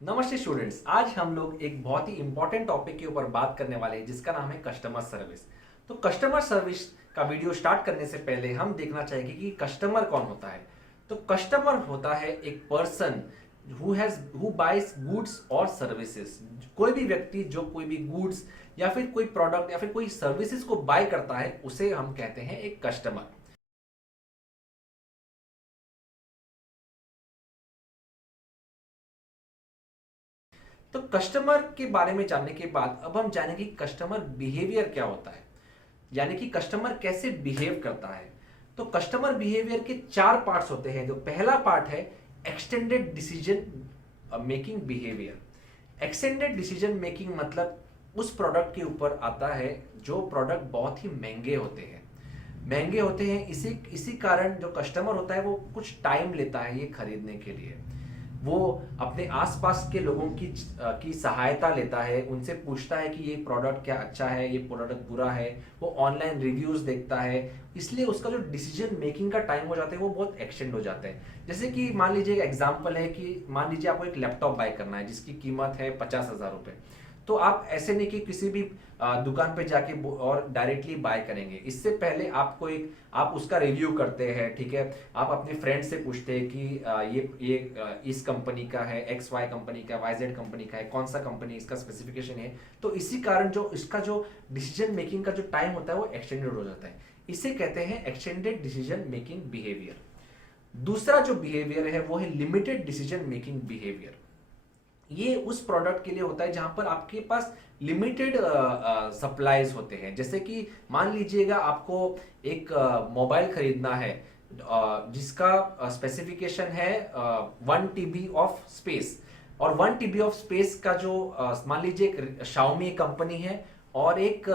नमस्ते स्टूडेंट्स। आज हम लोग एक बहुत ही इंपॉर्टेंट टॉपिक के ऊपर बात करने वाले हैं जिसका नाम है कस्टमर सर्विस। तो कस्टमर सर्विस का वीडियो स्टार्ट करने से पहले हम देखना चाहेंगे कि कस्टमर कौन होता है। तो कस्टमर होता है एक पर्सन हु बाइज गुड्स और सर्विसेज। कोई भी व्यक्ति जो कोई भी गुड्स या फिर कोई प्रोडक्ट या फिर कोई सर्विसेज को बाय करता है उसे हम कहते हैं एक कस्टमर। तो कस्टमर के बारे में जानने के बाद अब हम जानेंगे कि कस्टमर बिहेवियर क्या होता है, यानी कि कस्टमर कैसे बिहेव करता है। तो कस्टमर बिहेवियर के चार पार्ट्स होते हैं। जो पहला पार्ट है extended decision making behaviour. Extended decision making मतलब उस प्रोडक्ट के ऊपर आता है जो प्रोडक्ट बहुत ही महंगे होते हैं। इसी कारण जो कस्टमर होता है वो कुछ टाइम लेता है ये खरीदने के लिए। वो अपने आसपास के लोगों की सहायता लेता है, उनसे पूछता है कि ये प्रोडक्ट क्या अच्छा है, ये प्रोडक्ट बुरा है। वो ऑनलाइन रिव्यूज देखता है, इसलिए उसका जो डिसीजन मेकिंग का टाइम हो जाता है वो बहुत एक्सटेंड हो जाता है। जैसे कि मान लीजिए एक एग्जांपल है कि मान लीजिए आपको एक लैपटॉप बाय करना है जिसकी कीमत है 50,000 रुपये। तो आप ऐसे नहीं कि किसी भी दुकान पे जाके और डायरेक्टली बाय करेंगे। इससे पहले आप उसका रिव्यू करते हैं, ठीक है। आप अपने फ्रेंड से पूछते हैं कि ये इस कंपनी का है, एक्स वाई कंपनी का, वाई जेड कंपनी का है, कौन सा कंपनी इसका स्पेसिफिकेशन है। तो इसी कारण जो इसका जो डिसीजन मेकिंग का जो टाइम होता है वो एक्सटेंडेड हो जाता है। इसे कहते हैं एक्सटेंडेड डिसीजन मेकिंग बिहेवियर। दूसरा जो बिहेवियर है वो है लिमिटेड डिसीजन मेकिंग बिहेवियर। ये उस प्रोडक्ट के लिए होता है जहां पर आपके पास लिमिटेड सप्लाईज होते हैं। जैसे कि मान लीजिएगा आपको एक मोबाइल खरीदना है जिसका स्पेसिफिकेशन है 1 TB ऑफ स्पेस। और 1 TB ऑफ स्पेस का जो मान लीजिए एक शाओमी कंपनी है और एक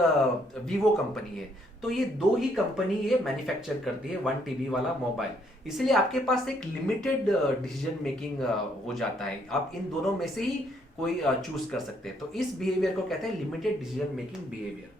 वीवो कंपनी है। तो ये दो ही कंपनी ये मैन्युफैक्चर करती है 1 TB वाला मोबाइल। इसलिए आपके पास एक लिमिटेड डिसीजन मेकिंग हो जाता है। आप इन दोनों में से ही कोई चूज कर सकते हैं। तो इस बिहेवियर को कहते हैं लिमिटेड डिसीजन मेकिंग बिहेवियर।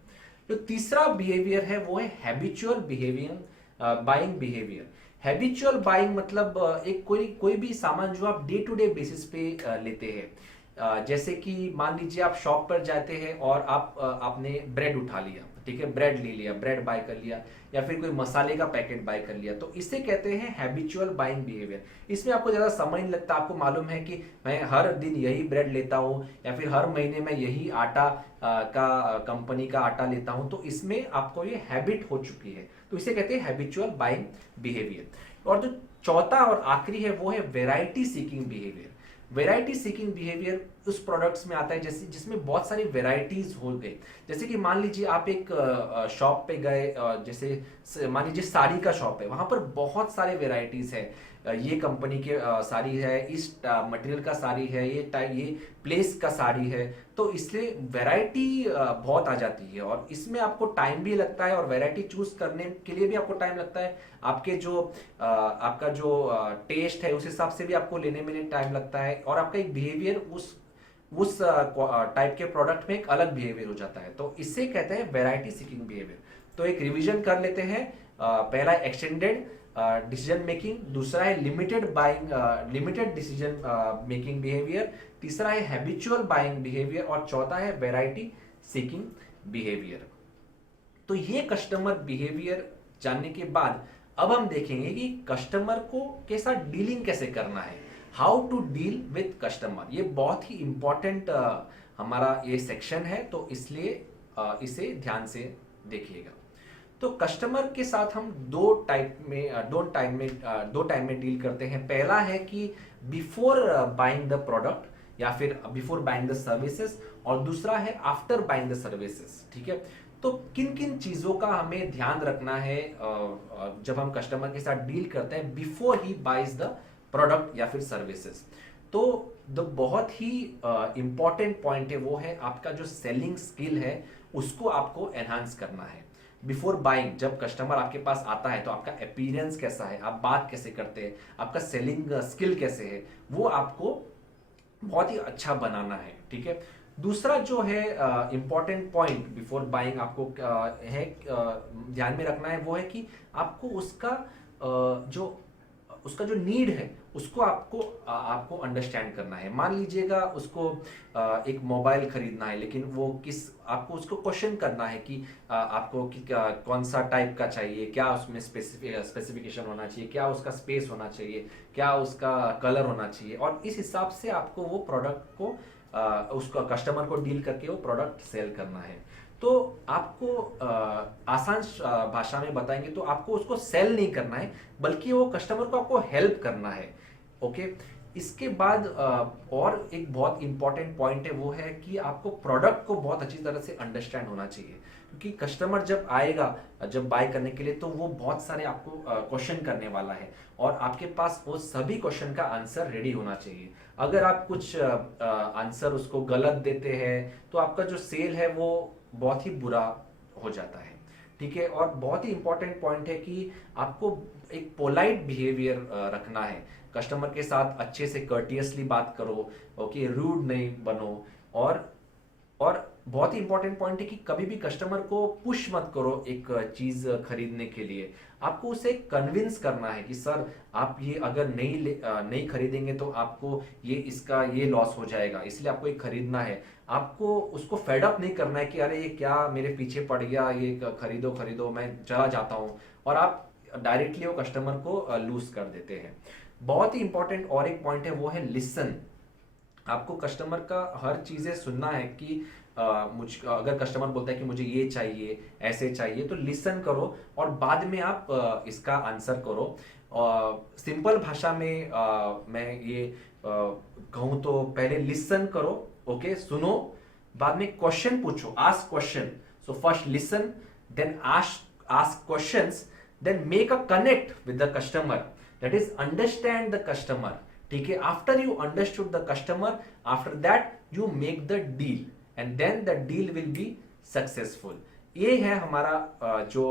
जो तीसरा बिहेवियर है वो है habitual behaviour buying behaviour. Habitual buying मतलब एक कोई कोई भी सामान जो आप डे टू डे बेसिस पे लेते हैं। जैसे कि मान लीजिए आप शॉप पर जाते हैं और आपने ब्रेड उठा लिया, ठीक है, ब्रेड ले लिया, ब्रेड बाय कर लिया, या फिर कोई मसाले का पैकेट बाय कर लिया। तो इसे कहते हैं हैबिचुअल बाइंग बिहेवियर। इसमें आपको ज्यादा समय नहीं लगता। आपको मालूम है कि मैं हर दिन यही ब्रेड लेता हूँ या फिर हर महीने में यही आटा का कंपनी का आटा लेता हूँ। तो इसमें आपको ये हैबिट हो चुकी है। तो इसे कहते हैं हैबिचुअल बाइंग बिहेवियर। और जो चौथा और आखिरी है वो है variety seeking behaviour. Variety seeking behaviour उस प्रोडक्ट्स में आता है जैसे जिसमें बहुत सारी वेराइटीज हो गई। जैसे कि मान लीजिए आप एक शॉप पे गए, जैसे मान लीजिए साड़ी का शॉप है, वहां पर बहुत सारे वेराइटीज है। ये कंपनी के साड़ी है, इस मटेरियल का साड़ी है, ये प्लेस का साड़ी है। तो इसलिए वैरायटी बहुत आ जाती है और इसमें आपको टाइम भी लगता है और वैरायटी चूज करने के लिए भी आपको टाइम लगता है। आपका जो टेस्ट है उस हिसाब से भी आपको लेने में टाइम लगता है और आपका एक बिहेवियर उस टाइप के प्रोडक्ट में एक अलग बिहेवियर हो जाता है। तो इससे कहते हैं वैरायटी सीकिंग बिहेवियर। तो एक रिवीजन कर लेते हैं। पहला एक्सटेंडेड डिसीजन मेकिंग, दूसरा है लिमिटेड डिसीजन मेकिंग बिहेवियर, तीसरा है हैबिचुअल बाइंग बिहेवियर और चौथा है वैरायटी सीकिंग बिहेवियर। तो ये कस्टमर बिहेवियर जानने के बाद अब हम देखेंगे कि कस्टमर को कैसा डीलिंग कैसे करना है। How to deal with customer, ये बहुत ही इंपॉर्टेंट हमारा ये सेक्शन है। तो इसलिए इसे ध्यान से देखिएगा। तो कस्टमर के साथ हम दो टाइम में डील करते हैं। पहला है कि बिफोर बाइंग द प्रोडक्ट या फिर बिफोर बाइंग द सर्विसेज, और दूसरा है आफ्टर बाइंग द सर्विसेज, ठीक है। तो किन किन चीजों का हमें ध्यान रखना है जब हम कस्टमर के साथ डील करते हैं बिफोर ही बाइज द प्रोडक्ट या फिर सर्विसेज। तो द बहुत ही इंपॉर्टेंट पॉइंट है वो है आपका जो सेलिंग स्किल है उसको आपको एनहांस करना है। बिफोर बाइंग जब कस्टमर आपके पास आता है तो आपका अपीयरेंस कैसा है, आप बात कैसे करते हैं, आपका सेलिंग स्किल कैसे है, वो आपको बहुत ही अच्छा बनाना है, ठीक है। दूसरा जो है इंपॉर्टेंट पॉइंट बिफोर बाइंग आपको ध्यान में रखना है वो है कि आपको उसका जो उसका जो नीड है उसको आपको आपको अंडरस्टैंड करना है। मान लीजिएगा उसको एक मोबाइल खरीदना है, लेकिन वो आपको उसको क्वेश्चन करना है कि आपको कौन सा टाइप का चाहिए, क्या उसमें स्पेसिफिकेशन होना चाहिए, क्या उसका स्पेस होना चाहिए, क्या उसका कलर होना चाहिए, और इस हिसाब से आपको वो प्रोडक्ट को उसका कस्टमर को डील करके वो प्रोडक्ट सेल करना है। तो आपको आसान भाषा में बताएंगे तो आपको उसको सेल नहीं करना है, बल्कि वो कस्टमर को आपको हेल्प करना है। ओके, इसके बाद और एक बहुत इंपॉर्टेंट पॉइंट है, वो है कि आपको प्रोडक्ट को बहुत अच्छी तरह से अंडरस्टैंड होना चाहिए, क्योंकि कस्टमर जब आएगा, जब बाय करने के लिए, तो वो बहुत सारे आपको क्वेश्चन करने वाला है, और आपके पास वो सभी क्वेश्चन का आंसर रेडी होना चाहिए। अगर आप कुछ आंसर उसको गलत देते हैं तो आपका जो सेल है वो बहुत ही बुरा हो जाता है। ठीक है, और बहुत ही इंपॉर्टेंट पॉइंट है कि आपको एक पोलाइट बिहेवियर रखना है, कस्टमर के साथ अच्छे से कर्टियसली बात करो। ओके, रूड नहीं बनो। और बहुत ही इंपॉर्टेंट पॉइंट है कि कभी भी कस्टमर को पुश मत करो एक चीज खरीदने के लिए। आपको उसे कन्विंस करना है कि सर आप ये अगर नहीं खरीदेंगे तो आपको इसका ये लॉस हो जाएगा, इसलिए आपको ये खरीदना है। आपको उसको फेडअप नहीं करना है कि अरे ये क्या मेरे पीछे पड़ गया, ये खरीदो खरीदो मैं चला जाता हूँ, और आप डायरेक्टली वो कस्टमर को लूज कर देते हैं। बहुत ही इंपॉर्टेंट और एक पॉइंट है, वो है लिसन। आपको कस्टमर का हर चीजें सुनना है कि अगर कस्टमर बोलता है कि मुझे ये चाहिए, ऐसे चाहिए, तो लिसन करो और बाद में आप इसका आंसर करो। सिंपल भाषा में मैं ये कहूँ तो पहले लिसन करो, ओके, सुनो, बाद में क्वेश्चन पूछो, ask question. So first listen, then ask questions, then make a connect with the customer, that is understand the customer. ठीक है, after you understood the customer, after that you make the deal, and then the deal will be successful. ये है हमारा जो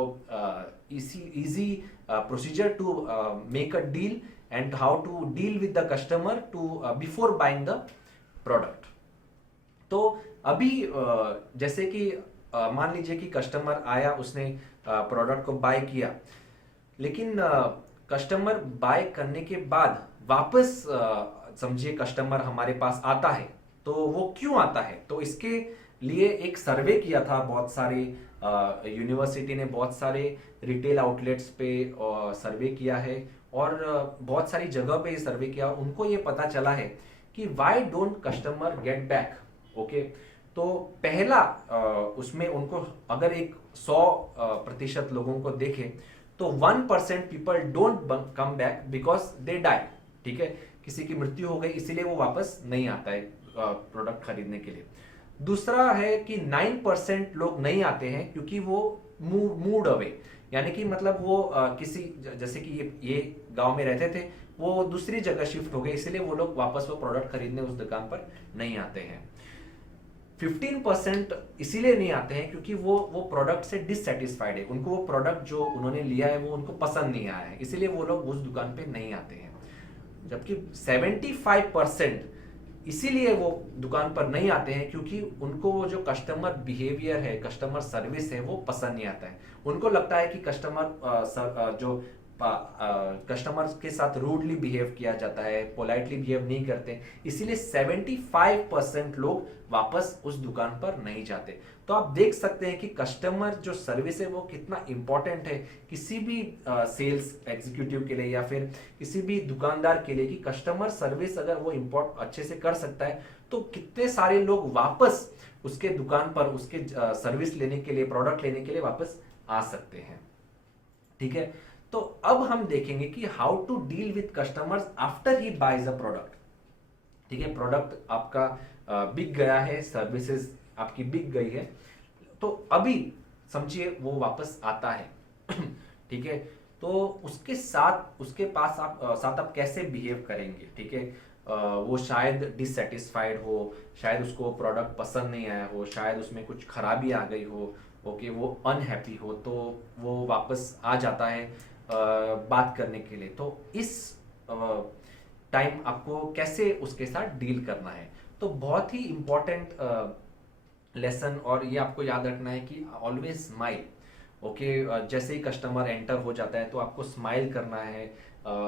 easy procedure to make a deal and how to deal with the customer to before buying the product. तो अभी जैसे कि मान लीजिए कि कस्टमर आया, उसने प्रोडक्ट को बाय किया, लेकिन कस्टमर बाय करने के बाद वापस समझिए कस्टमर हमारे पास आता है, तो वो क्यों आता है? तो इसके लिए एक सर्वे किया था, बहुत सारे यूनिवर्सिटी ने बहुत सारे रिटेल आउटलेट्स पे सर्वे किया है, और बहुत सारी जगह पे सर्वे किया, और उनको ये पता चला है कि why don't customer get back. Okay, तो पहला उसमें उनको अगर एक 100% लोगों को देखें तो 1% people don't come back because they die. ठीक है, किसी की मृत्यु हो गई, इसीलिए वो वापस नहीं आता है प्रोडक्ट खरीदने के लिए। दूसरा है कि 9% लोग नहीं आते हैं क्योंकि वो मूड अवे, यानी कि मतलब वो किसी, जैसे कि ये गांव में रहते थे, वो दूसरी जगह शिफ्ट हो गए, इसलिए वो लोग वापस वो प्रोडक्ट खरीदने उस दुकान पर नहीं आते हैं। 15% इसीलिए नहीं आते हैं क्योंकि वो प्रोडक्ट से डिससेटिस्फाइड है, उनको वो प्रोडक्ट जो उन्होंने लिया है वो उनको पसंद नहीं आया है, इसीलिए वो लोग उस दुकान पे नहीं आते हैं। जबकि 75% इसीलिए वो दुकान पर नहीं आते हैं क्योंकि उनको वो जो कस्टमर बिहेवियर है, कस्टमर सर्विस है, वो पसंद नहीं आता है। उनको लगता है कि कस्टमर के साथ रूडली बिहेव किया जाता है, पोलाइटली बिहेव नहीं करते, इसीलिए 75% लोग वापस उस दुकान पर नहीं जाते। तो आप देख सकते हैं कि कस्टमर जो सर्विस है वो कितना इंपॉर्टेंट है किसी भी सेल्स एग्जीक्यूटिव के लिए या फिर किसी भी दुकानदार के लिए, कि कस्टमर सर्विस अगर वो अच्छे से कर सकता है तो कितने सारे लोग वापस उसके दुकान पर उसके सर्विस लेने के लिए, प्रोडक्ट लेने के लिए वापस आ सकते हैं। ठीक है, तो अब हम देखेंगे कि how to deal with customers after ही बाइज अ प्रोडक्ट। ठीक है, प्रोडक्ट आपका बिक गया है, सर्विसेज आपकी बिक गई है, तो अभी समझिए वो वापस आता है। ठीक है, तो उसके पास आप कैसे बिहेव करेंगे? ठीक है, वो शायद डिससेटिस्फाइड हो, शायद उसको प्रोडक्ट पसंद नहीं आया हो, शायद उसमें कुछ खराबी आ गई हो, ओके, वो अनहैप्पी हो, तो वो वापस आ जाता है बात करने के लिए। तो इस टाइम आपको कैसे उसके साथ डील करना है? तो बहुत ही इंपॉर्टेंट लेसन, और ये आपको याद रखना है कि ऑलवेज स्माइल। ओके। जैसे ही कस्टमर एंटर हो जाता है तो आपको स्माइल करना है,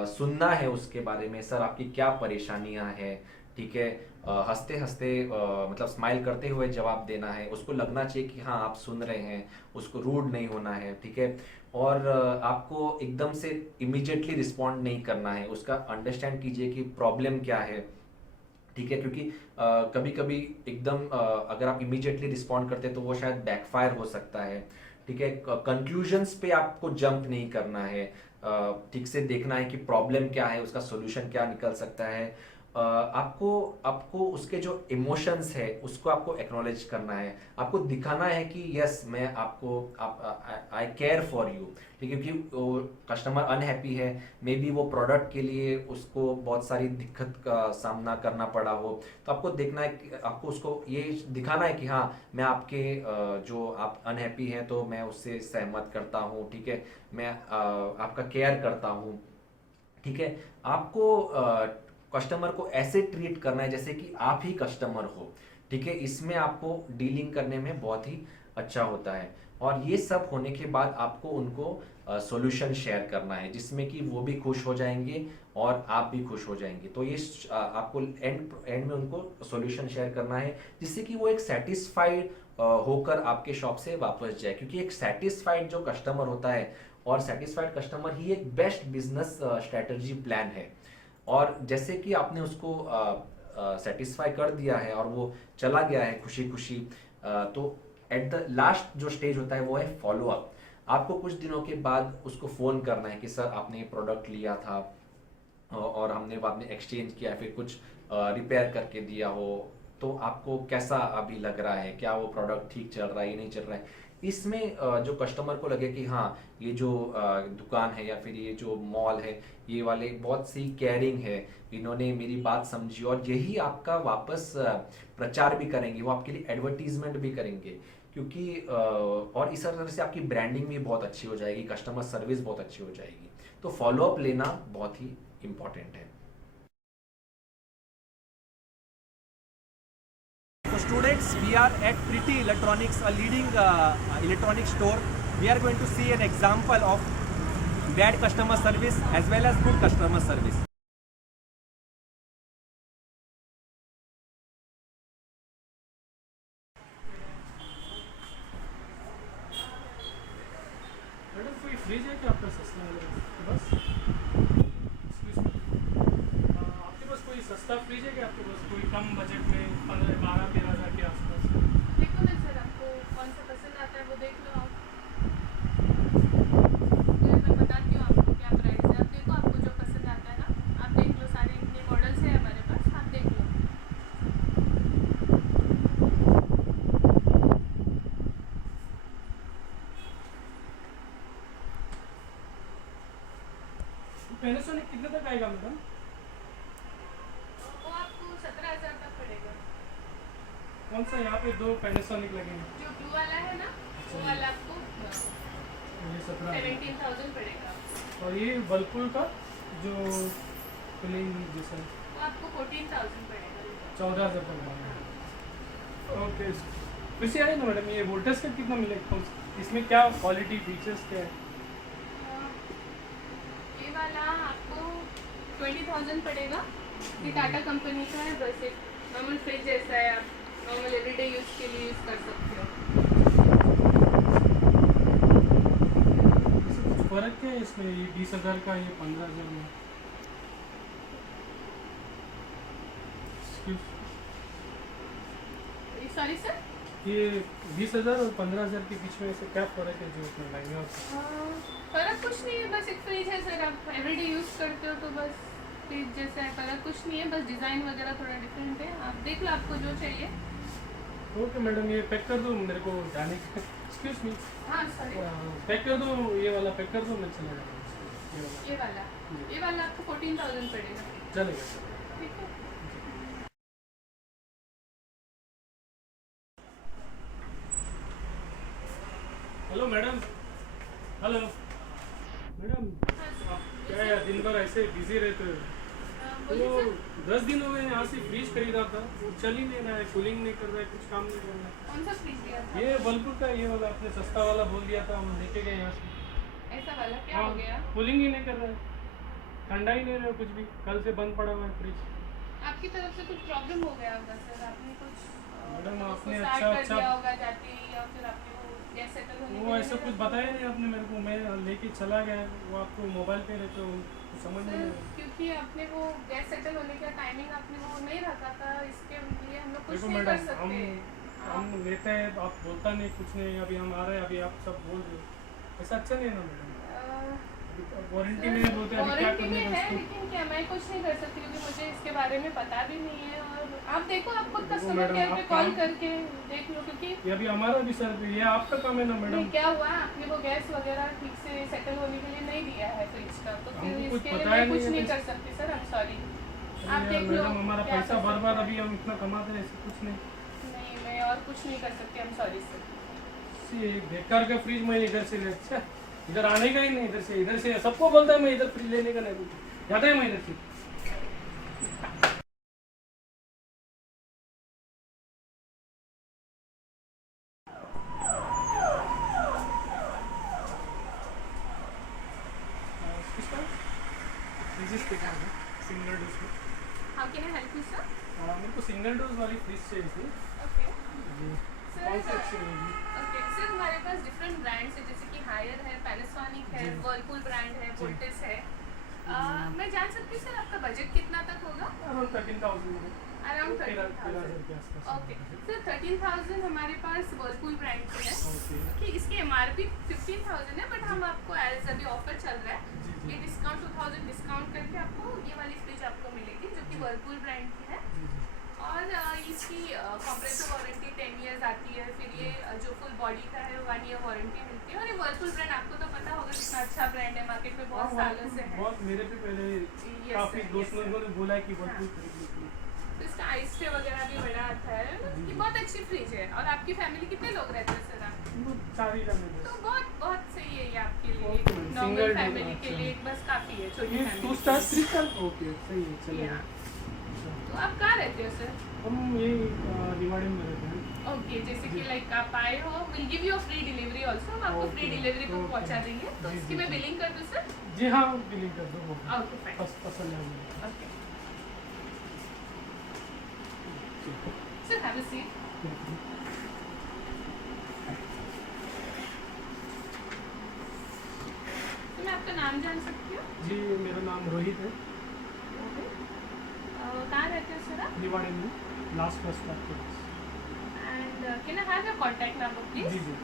सुनना है उसके बारे में, सर आपकी क्या परेशानियां हैं, ठीक है। हंसते हंसते मतलब स्माइल करते हुए जवाब देना है, उसको लगना चाहिए कि हाँ आप सुन रहे हैं, उसको रूड नहीं होना है, ठीक है। और आपको एकदम से इमिजिएटली रिस्पॉन्ड नहीं करना है, उसका अंडरस्टैंड कीजिए कि प्रॉब्लम क्या है, ठीक है। क्योंकि कभी कभी एकदम अगर आप इमीडिएटली रिस्पॉन्ड करते हैं तो वो शायद बैकफायर हो सकता है, ठीक है। कंक्लूजन्स पे आपको जंप नहीं करना है, ठीक से देखना है कि प्रॉब्लम क्या है, उसका सॉल्यूशन क्या निकल सकता है। आपको आपको उसके जो इमोशंस है उसको आपको एक्नॉलेज करना है, आपको दिखाना है कि यस मैं आपको आई केयर फॉर यू, ठीक है। क्योंकि कस्टमर अनहैप्पी है, मे बी वो प्रोडक्ट के लिए उसको बहुत सारी दिक्कत का सामना करना पड़ा हो, तो आपको देखना है कि आपको उसको ये दिखाना है कि हाँ मैं आपके जो आप अनहैप्पी हैं तो मैं उससे सहमत करता हूँ, ठीक है। मैं आपका केयर करता हूँ, ठीक है। आपको कस्टमर को ऐसे ट्रीट करना है जैसे कि आप ही कस्टमर हो, ठीक है। इसमें आपको डीलिंग करने में बहुत ही अच्छा होता है। और ये सब होने के बाद आपको उनको सॉल्यूशन शेयर करना है जिसमें कि वो भी खुश हो जाएंगे और आप भी खुश हो जाएंगे। तो ये आपको एंड एंड में उनको सॉल्यूशन शेयर करना है जिससे कि वो एक सेटिस्फाइड होकर आपके शॉप से वापस जाए, क्योंकि एक सेटिस्फाइड जो कस्टमर होता है और सेटिस्फाइड कस्टमर ही एक बेस्ट बिजनेस स्ट्रेटजी प्लान है। और जैसे कि आपने उसको सेटिस्फाई कर दिया है और वो चला गया है खुशी खुशी, तो एट द लास्ट जो स्टेज होता है वो है फॉलो अप। आपको कुछ दिनों के बाद उसको फोन करना है कि सर आपने ये प्रोडक्ट लिया था और हमने बाद में एक्सचेंज किया, फिर कुछ रिपेयर करके दिया हो, तो आपको कैसा अभी लग रहा है, क्या वो प्रोडक्ट ठीक चल रहा है या नहीं चल रहा है। इसमें जो कस्टमर को लगे कि हाँ ये जो दुकान है या फिर ये जो मॉल है ये वाले बहुत सी केयरिंग है, इन्होंने मेरी बात समझी, और यही आपका वापस प्रचार भी करेंगे, वो आपके लिए एडवर्टीजमेंट भी करेंगे। क्योंकि और इस तरह से आपकी ब्रांडिंग भी बहुत अच्छी हो जाएगी, कस्टमर सर्विस बहुत अच्छी हो जाएगी। तो फॉलो अप लेना बहुत ही इंपॉर्टेंट है। So students, we are at Pretty Electronics, a leading electronic store. We are going to see an example of bad customer service as well as good customer service. Madam कोई fridge है क्या आपका सस्ता वाला बस? Excuse me. आपके पास कोई सस्ता फ्रिज है क्या आपके पास कोई कम बजट में 12-13 हज़ार के आसपास? देखो ना सर, आपको कौन सा पसंद आता है वो देख लो आप। मैं बताती हूँ आपको क्या प्राइस है। आप देखो, आपको जो पसंद आता है ना आप देख लो, सारे इतने मॉडल्स हैं हमारे पास, आप देख लो। पैनासोनिक कितने तक आएगा मैडम? वो आपको 17,000 तक पड़ेगा। कौन सा यहाँ पे 2 पैनासोनिक लगेंगे? जो ब्लू वाला है ना वो वाला आपको ये 17 17,000 पड़ेगा। और ये वर्लपूल का जो फिलिंग जैसा वो आपको 14,000 पड़ेगा। 14,000 का। ओके, फिर से आए ना मैडम, ये वोल्टेज का कितना मिलेगा? इसमें क्या क्वालिटी फीचर्स क्या है? ये वाला आपको 20,000 पड़ेगा। ये टाटा कंपनी का है, बस एक नॉर्मल फ्रिज जैसा है, आप नॉर्मल एवरीडे यूज़ के लिए यूज़ कर सकते हो। इसमें कुछ फ़र्क क्या है इसमें, ये 20,000 का, ये 15,000 में? सॉरी सर, ये 20,000 और 15,000 के बीच में ऐसे क्या फ़र्क है जो इसमें महंगा होता है? फर्क कुछ नहीं है, बस एक फ्रिज है सर, आप एवरीडे यूज़ करते हो तो बस फ्रिज जैसा है, फर्क कुछ नहीं है, बस डिज़ाइन वगैरह थोड़ा डिफरेंट है। आप देख लो आपको जो चाहिए। ओके मैडम, ये पैक कर दो मेरे को जाने का। एक्सक्यूज मी, हाँ सॉरी, पैक कर दो, ये वाला पैक कर दो, मैं चला जाऊँगा। ये वाला आपको 14,000 पड़ेगा। चलेगा सर। ठीक है। हेलो मैडम, हेलो मैडम, हाँ, आप क्या है दिन भर ऐसे बिजी रहते हो? बोलिए वो सर 10 दिन हो गए यहाँ से फ्रिज खरीदा था, वो चल ही नहीं रहा है, कूलिंग नहीं कर रहा है, कुछ काम नहीं कर रहा कौन सा फ्रिज लिया था है। ये वर्लपुल का ये वाला आपने सस्ता वाला बोल दिया था, हम लेके गए यहाँ से। ऐसा वाला क्या हो गया कूलिंग ही नहीं कर रहा है, ठंडा ही नहीं रहा है कुछ भी, कल से बंद पड़ा हुआ है फ्रिज। आपकी तरफ से कुछ प्रॉब्लम हो गया होगा सर आपने कुछ मैडम, उसको आपने स्टार्ट अच्छा- कर अच्छा- दिया होगा जाते ही या फिर आपने वो गैस सेटल होने के वो लिए ऐसा नहीं कुछ रखा? बताया नहीं आपने मेरे को, मैं लेके चला गया, वो आपको मोबाइल पे रहते हो, कुछ समझ नहीं सर आया। क्योंकि आपने वो गैस सेटल होने का टाइमिंग आपने वो नहीं रखा था, इसके लिए हम लोग कुछ देखो नहीं कर मैडम, सकते। हम लेते हैं, आप बोलता नहीं कुछ नहीं, अभी हम आ रहे हैं, अभी आप सब बोल रहे हो, ऐसा अच्छा नहीं है ना मैडम। वारंटी में बोलते हैं, अभी क्या वारंटी करने में का है इसको? लेकिन क्या मैं कुछ नहीं कर सकती क्योंकि मुझे इसके बारे में पता भी नहीं है। और आप देखो आप खुद देखो कस्टमर मैडम, केयर पे आप कॉल काम- करके देख लो क्योंकि ये अभी हमारा भी सर, ये आपका काम है ना मैडम। नहीं, क्या हुआ आपने वो गैस वगैरह ठीक से सेटल होने के लिए नहीं दिया है फ्रिज का, तो फिर हमको कुछ इसके लिए बताया मैं कुछ नहीं है नहीं तो- कर सकती सर, आई एम सॉरी। आप यार देख लो मैडम, हमारा क्या पैसा कर बार बार सकते अभी हम इतना कमाते हैं, ऐसे कुछ नहीं। हैं। नहीं मैं और कुछ नहीं कर सकती, आई एम सॉरी सर। ये बेकार का फ्रिज मैं इधर से ले, अच्छा इधर आने का ही नहीं, इधर से सबको बोलता है मैं इधर फ्रिज लेने का नहीं, जाता है मैं इधर से। सिंगल डोज में how can I help you sir? मेरे को सिंगल डोज वाली फ्रिज चाहिए थी ओके जी। कौन सी अच्छी रहेगी? ओके सर हमारे पास डिफरेंट ब्रांड्स है जैसे कि हायर है, पैनासोनिक है, जी। वर्लपूल ब्रांड है, जी। वोल्टिस है। मैं जान सकती हूँ सर आपका बजट कितना तक होगा? Around 13,000 around 13,000 13,000। के आसपास। ओके सर 13,000 हमारे पास वर्लपूल ब्रांड के है। ओके कि इसकी एमआरपी 15,000 है बट हम आपको एज अभी ऑफर चल रहा है, जी, जी। ये डिस्काउंट 2,000 डिस्काउंट करके आपको ये वाली फ्रिज आपको मिलेगी जो कि वर्लपूल ब्रांड की है। जी, जी। और इसकी कॉम्प्रेसर वारंटी 10 इयर्स आती है, फिर ये जो फुल बॉडी का है 1 ईयर वारंटी मिलती है। और ये वर्लपूल ब्रांड आपको तो पता होगा कितना अच्छा ब्रांड है, मार्केट में बहुत सालों से है। बहुत मेरे भी पहले Yes, काफी sir, दोस्त yes, लोगों ने बोला है कि वर्लपूल हाँ। खरीद लीजिए। तो इसका आइस ट्रे वगैरह भी बड़ा आता है, ये बहुत अच्छी फ्रिज है। और आपकी फैमिली कितने लोग रहते हैं सर आप? चार ही जाने दो। तो बहुत बहुत सही है ये आपके लिए, Okay, normal single family door, के अच्छा। लिए बस काफ़ी है, छोटी ये फैमिली 2 स्टार 3 स्टार ओके सही है चलेगा। Yeah. अच्छा। तो आप कहाँ रहते हो सर? हम यही रिवाड़ी में रहते हैं। ओके जैसे कि जी। लाइक आप आए हो, will give you free delivery also, हम आपको फ्री Okay, डिलीवरी को okay. पहुंचा देंगे। तो जी, इसकी जी, मैं जी। बिलिंग कर दूँ सर? जी हाँ, बिलिंग कर दो। Okay fine. पसंद है मुझे। Okay sir have a seat. तो मैं आपका नाम जान सकती हूँ? जी मेरा नाम रोहित है, कहाँ रहते हो सर आप? रिवाड़ी में लास्ट बस स्टॉप के पास। And can I have your contact number जी प्लीज? जी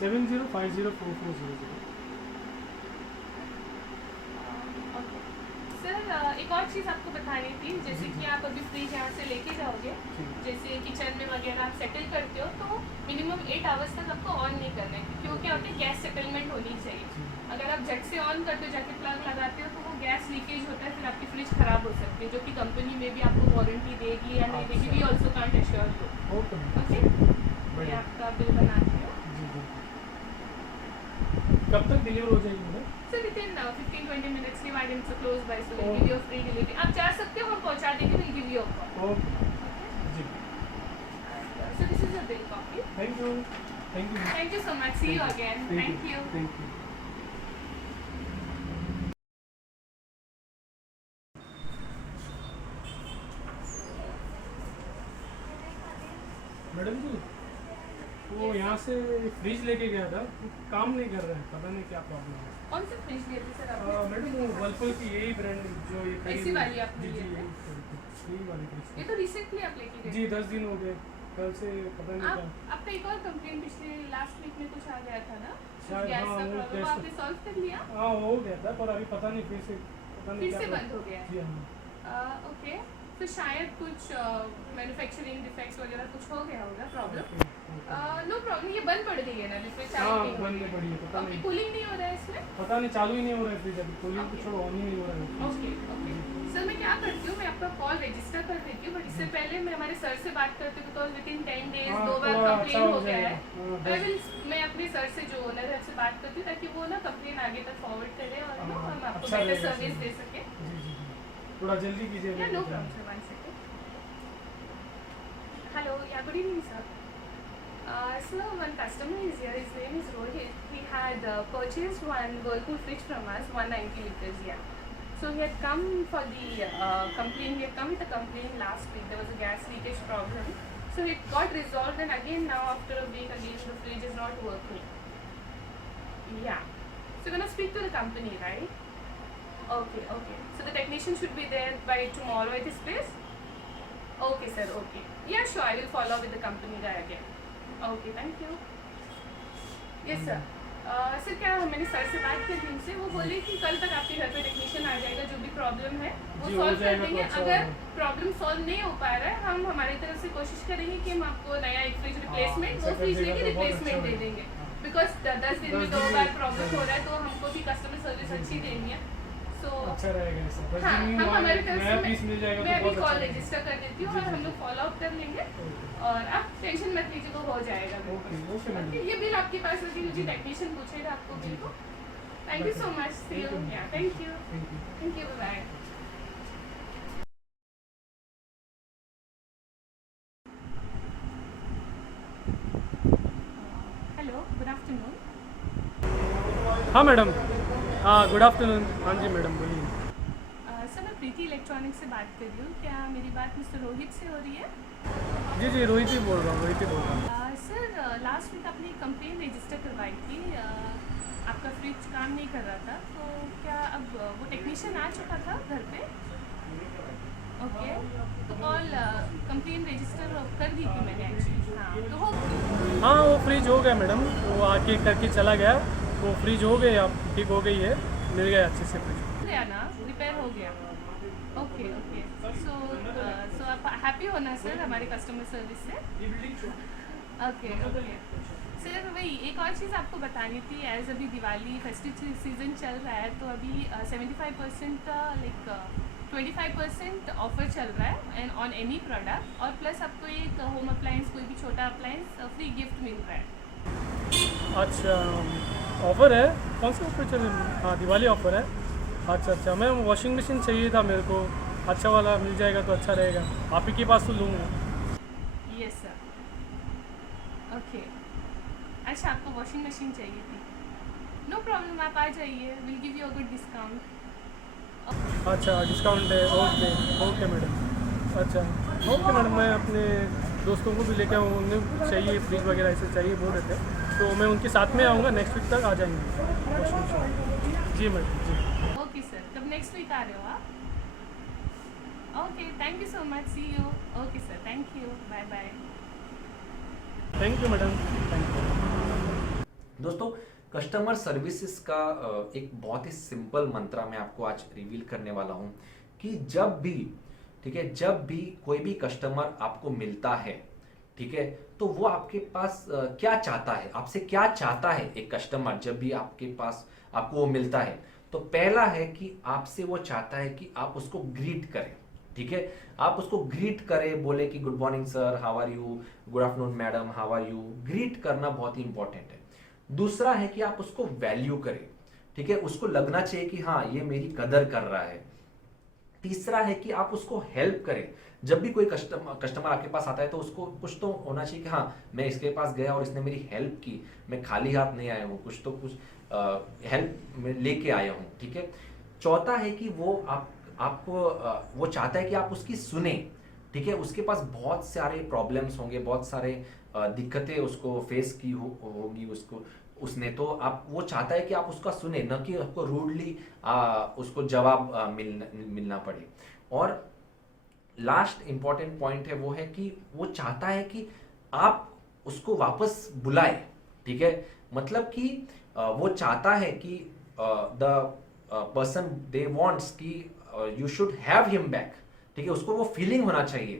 70504400। सर एक और चीज़ आपको बतानी थी, जैसे कि आप अभी फ्रिज यहाँ से लेके जाओगे, जैसे किचन में वगैरह आप सेटल करते हो तो मिनिमम 8 आवर्स तक आपको ऑन नहीं करना है क्योंकि क्या होता है गैस सेटलमेंट होनी चाहिए। अगर आप झट से ऑन करते हो, जाके प्लग लगाते हो तो वो गैस लीकेज होता है, फिर आपकी फ्रिज खराब हो सकती है, जो कि कंपनी में भी आपको वारंटी देगी या नहीं देगी, we also can't assure you. Okay okay ये बढ़िया। आपका बिल बनाती हूँ जी जी। कब तक डिलीवर हो जाएगी madam? Sir within 15-20 minutes के बाद it's close by, so will give you free delivery. आप जा सकते हो, हम पहुँचा देंगे, will give you a call. Okay जी। So this is a bill copy. Thank you. Thank you. Thank you so much. See you again. Thank you. Thank you. Madam जी, वो यहाँ से फ्रिज लेके गया था, वो काम नहीं कर रहा है, पता नहीं क्या प्रॉब्लम है। कौन सा फ्रिज लिए थे सर आपने? मैडम वो वर्लपूल की यही ब्रांड जो ये खरीदी- ऐसी वाली आपने जी जी ली है? यही वाली फ्रिज। ये तो रिसेंटली आप लेके गए। जी 10 दिन हो गए, कल से पता नहीं क्या। आपका एक और कंप्लेन पिछले लास्ट वीक में कुछ आ गया था ना, शायद, गैस हाँ, का वो प्रॉब्लम, गैस आपने सॉल्व कर लिया? हाँ हो गया था, पर अभी पता नहीं फिर से पता नहीं फिर क्या से बंद हो गया है? जी हाँ। ओके, तो शायद कुछ मैन्युफैक्चरिंग डिफेक्ट वगैरह कुछ हो गया होगा प्रॉब्लम। नो प्रॉब्लम, ये बंद पड़ गई है ना जिसमें चालू हाँ नहीं हो बंद रही पड़ी है, पता है। ओके, नहीं कूलिंग नहीं हो रहा है इसमें? पता नहीं चालू ही नहीं हो रहा है फ्रिज अभी, कूलिंग Okay. कुछ ऑन ही नहीं हो रहा है। ओके ओके सर, मैं क्या करती हूँ, मैं आपका कॉल रजिस्टर कर देती हूँ, बट इससे पहले मैं हमारे सर से बात करती हूँ बिकॉज विद इन 10 डेज हाँ, 2 बार थोड़ा कंप्लेन अच्छा हो हो गया है। जाएगा। मैं अपने सर से जो ओनर है उससे बात करती हूँ ताकि वो ना कंप्लेन आगे तक फॉरवर्ड करे और ना हाँ, हम आपको अच्छा बेटर रहेगा सर्विस सर। दे सके। जी जी जी। थोड़ा जल्दी कीजिए। Yeah, no problem, sir. 1 second. Hello. Yeah, good evening, sir. Sir, one customer is here. His name is Rohit. He had purchased one Whirlpool fridge from us, 190 liters. Yeah. So he had come for the complaint. He had come with a complaint last week. There was a gas leakage problem. So it got resolved, and again now after a week, again the fridge is not working. Yeah. So you're gonna speak to the company, right? Okay, okay. So the technician should be there by tomorrow at his place? Okay, sir, okay. Yeah, sure, I will follow up with the company guy again. Okay, thank you. Yes, sir. Sir क्या मैंने sir से बात की थी उनसे, वो बोले कि कल तक आपके घर पे टेक्नीशियन आ जाएगा, जो भी प्रॉब्लम है वो जी, हो सॉल्व कर जाएगा तो देंगे। अच्छा अगर होगा। प्रॉब्लम सॉल्व नहीं हो पा रहा है, हम हमारी तरफ से कोशिश करेंगे कि हम आपको नया एक फ्रिज रिप्लेसमेंट, ऐसा वो कर फ्रिज देगा लेके तो बहुत रिप्लेसमेंट अच्छा दे होगा। देंगे। बिकॉज 10 दिन में 10 2 दिन बार में- प्रॉब्लम हो रहा है, तो हमको भी कस्टमर सर्विस अच्छी देनी है। सो अच्छा रहेगा सर। 10 हाँ, दिन हम में हमारी तरफ नया से पीस मिल जाएगा मैं तो अभी बहुत कॉल अच्छा रहेगा। रजिस्टर कर देती हूँ जी, और जी, हम लोग जी। फॉलो अप कर लेंगे, ओके। और आप टेंशन मत लीजिए, वो हो जाएगा। Okay, okay madam. ये बिल आपके पास रखिए, मुझे टेक्नीशियन पूछेगा आपको बिल को। Thank you so much, see you. Thank you. या thank you, thank you. Thank you, bye. Hello, good afternoon. हाँ मैडम, हाँ गुड आफ्टरनून। हाँ जी मैडम बोलिए। सर मैं प्रीति इलेक्ट्रॉनिक्स से बात कर रही हूँ, क्या मेरी बात मिस्टर रोहित से हो रही है? जी जी रोहित ही बोल रहा हूँ, रोहित ही बोल रहा हूँ। सर लास्ट वीक आपने एक कंप्लेन रजिस्टर करवाई थी, आपका फ्रिज काम नहीं कर रहा था, तो क्या अब वो टेक्नीशियन आ चुका था घर पे? ओके, तो कॉल कंप्लेन रजिस्टर कर दी थी मैंने एक्चुअली। हाँ, तो हो हाँ वो फ्रिज हो गया मैडम, वो आके करके चला गया, वो फ्रिज हो गई, अब ठीक हो गई है, मिल गया अच्छे से फ्रिज। गया ना, रिपेयर हो गया। ओके ओके, सो आप हैप्पी हो ना सर हमारे कस्टमर सर्विस से? ओके ओके सर, वही एक और चीज़ आपको बतानी थी, एज अभी दिवाली फेस्टिव सीजन चल रहा है, तो अभी 75% का लाइक 25% ऑफर चल रहा है एंड ऑन एनी प्रोडक्ट, और प्लस आपको एक होम अप्लायंस, कोई भी छोटा अप्लायंस फ्री गिफ्ट मिल रहा है। अच्छा ऑफ़र है, कौन सा ऑफ़र चल रहा है? हाँ दिवाली ऑफ़र है। अच्छा अच्छा, मैं वॉशिंग मशीन चाहिए था मेरे को, अच्छा वाला मिल जाएगा तो अच्छा रहेगा, आप ही के पास तो लूँगा। Yes sir, okay. अच्छा, आपको वॉशिंग मशीन चाहिए थी, नो प्रॉब्लम, आप आ जाइए, will give you a good discount. अच्छा डिस्काउंट है, ओके ओके मैडम। अच्छा ओके मैडम, मैं अपने दोस्तों को भी लेकर आऊँ, उन्हें चाहिए फ्रिज वगैरह ऐसे चाहिए बोल रहे थे, तो मैं उनके साथ में आऊँगा, नेक्स्ट वीक तक आ जाएंगे वॉशिंग मशीन। जी मैडम जी। ओके सर, तब नेक्स्ट वीक आ रहे हो आप? Okay, thank you so much, see you. Okay sir, thank you, bye bye. Thank you madam, thank you. दोस्तों, कस्टमर सर्विसेज का एक बहुत ही सिंपल मंत्रा मैं आपको आज रिवील करने वाला हूं कि जब भी, ठीक है, जब भी कोई भी कस्टमर आपको मिलता है, ठीक है, तो वो आपके पास क्या चाहता है, आपसे क्या चाहता है एक कस्टमर जब भी आपके पास आपको वो मिलता है, तो पहला है कि आपसे वो चाहता है कि आप उसको ग्रीट करें, ठीक है, आप उसको ग्रीट करें, बोले कि good morning sir, how are you, good afternoon madam, how are you. Greet करना बहुत ही इंपॉर्टेंट है। दूसरा है कि आप उसको वैल्यू करें, ठीक है, उसको लगना चाहिए कि हाँ ये मेरी कदर कर रहा है। तीसरा है कि आप उसको हेल्प करें, जब भी कोई कस्टमर आपके पास आता है तो उसको कुछ तो होना चाहिए कि हाँ मैं इसके पास गया और इसने मेरी हेल्प की, मैं खाली हाथ नहीं आया हूँ, कुछ तो कुछ हेल्प लेके आया हूँ, ठीक है। चौथा है कि वो आपको वो चाहता है कि आप उसकी सुने, ठीक है, उसके पास बहुत सारे प्रॉब्लम्स होंगे, बहुत सारे दिक्कतें उसको फेस की होगी उसने, तो आप वो चाहता है कि आप उसका सुने, न कि आपको रूडली उसको जवाब मिलना पड़े। और लास्ट इंपॉर्टेंट पॉइंट है वो है कि वो चाहता है कि आप उसको वापस बुलाए, ठीक है, मतलब कि वो चाहता है कि द पर्सन दे वांट्स कि you should have him back, ठीक है, उसको वो फीलिंग होना चाहिए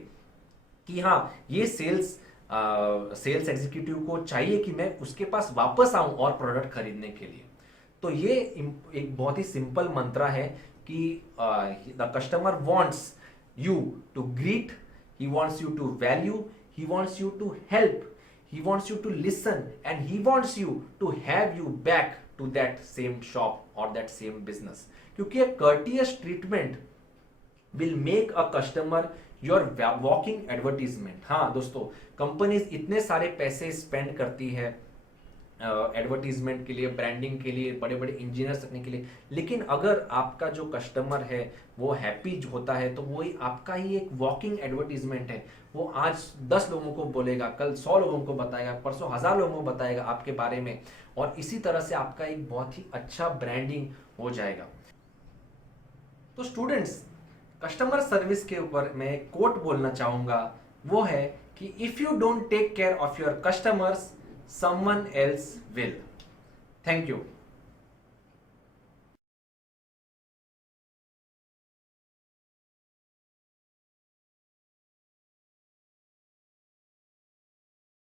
कि हाँ ये सेल्स एग्जीक्यूटिव को चाहिए कि मैं उसके पास वापस आऊं और प्रोडक्ट खरीदने के लिए। तो ये एक बहुत ही सिंपल मंत्र है कि the customer wants you to greet, he wants you to value, he wants you to help, he wants you to listen, and he wants you to have you back to that same shop or that same business। क्योंकि एक courteous treatment will make a customer your walking advertisement। हाँ दोस्तों, companies इतने सारे पैसे spend करती है advertisement के लिए, ब्रांडिंग के लिए, बड़े बड़े इंजीनियर्स रखने के लिए, लेकिन अगर आपका जो कस्टमर है वो हैप्पी होता है तो वही आपका ही एक वॉकिंग एडवर्टीजमेंट है। वो आज 10 लोगों को बोलेगा, कल 100 लोगों को बताएगा, परसों 1000 लोगों को बताएगा आपके बारे में, और इसी तरह से आपका एक बहुत ही अच्छा ब्रांडिंग हो जाएगा। तो स्टूडेंट्स, कस्टमर सर्विस के ऊपर मैं एक कोट बोलना चाहूंगा, वो है कि if you don't take care of your customers, someone else will। Thank you।